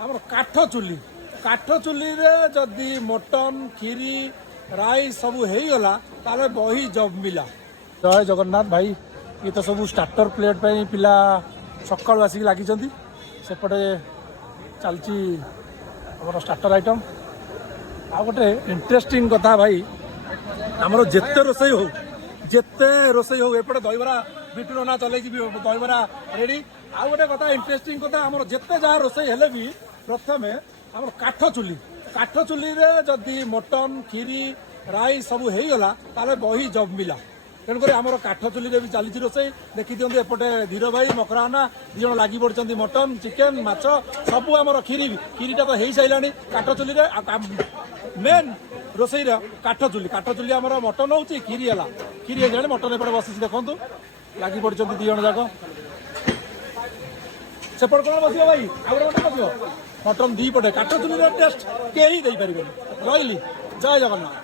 ଆମର କାଠ ଚୁଲିରେ ଯଦି ମଟନ କ୍ଷୀରି ରାଇସ୍ ସବୁ ହେଇଗଲା ତାହେଲେ ବହି ଜମିଲା। ଜୟ ଜଗନ୍ନାଥ ଭାଇ। ଇଏ ତ ସବୁ ଷ୍ଟାର୍ଟର ପ୍ଲେଟ୍ ପାଇଁ ପିଲା ସକାଳୁ ଆସିକି ଲାଗିଛନ୍ତି। ସେପଟେ ଚାଲିଛି ଆମର ଷ୍ଟାର୍ଟର ଆଇଟମ୍। ଆଉ ଗୋଟେ ଇଣ୍ଟରେଷ୍ଟିଂ କଥା ଭାଇ, ଆମର ଯେତେ ରୋଷେଇ ହଉ ଏପଟେ ଦହିବରା ବିଟୁ ନନା ଚଲେଇକି ଦହିବରା ରେଡ଼ି। ଆଉ ଗୋଟେ କଥା ଇଣ୍ଟରେଷ୍ଟିଂ କଥା, ଆମର ଯେତେ ଯାହା ରୋଷେଇ ହେଲେ ବି ପ୍ରଥମେ ଆମର କାଠ ଚୁଲିରେ ଯଦି ମଟନ କ୍ଷୀରି ରାଇସ୍ ସବୁ ହେଇଗଲା ତାହେଲେ ବହି ଜମିଲା। ତେଣୁକରି ଆମର କାଠ ଚୁଲିରେ ବି ଚାଲିଛି ରୋଷେଇ। ଦେଖିଦିଅନ୍ତୁ ଏପଟେ ଧୀର ଭାଇ ମକରାନା ଦୁଇ ଜଣ ଲାଗି ପଡ଼ିଛନ୍ତି। ମଟନ ଚିକେନ ମାଛ ସବୁ ଆମର କ୍ଷୀରିଟା ତ ହେଇସାରିଲାଣି କାଠ ଚୁଲିରେ। ମେନ୍ ରୋଷେଇର କାଠ ଚୁଲି ଆମର ମଟନ ହେଉଛି, କ୍ଷୀରି ହେଇଗଲାଣି। ମଟନ ଏପଟେ ବସିଛି ଦେଖନ୍ତୁ, ଲାଗି ପଡ଼ିଛନ୍ତି ଦୁଇ ଜଣ ଯାକ। ସେପଟେ କ'ଣ ବସିବ ଭାଇ? ଆଉ ଗୋଟେ ବସିବ ମଟନ ଦୁଇ ପଟେ। କାଠ ଚୁଲିର ଟେଷ୍ଟ କେହି ଦେଇପାରିବେନି। ରହିଲି, ଜୟ ଜଗନ୍ନାଥ।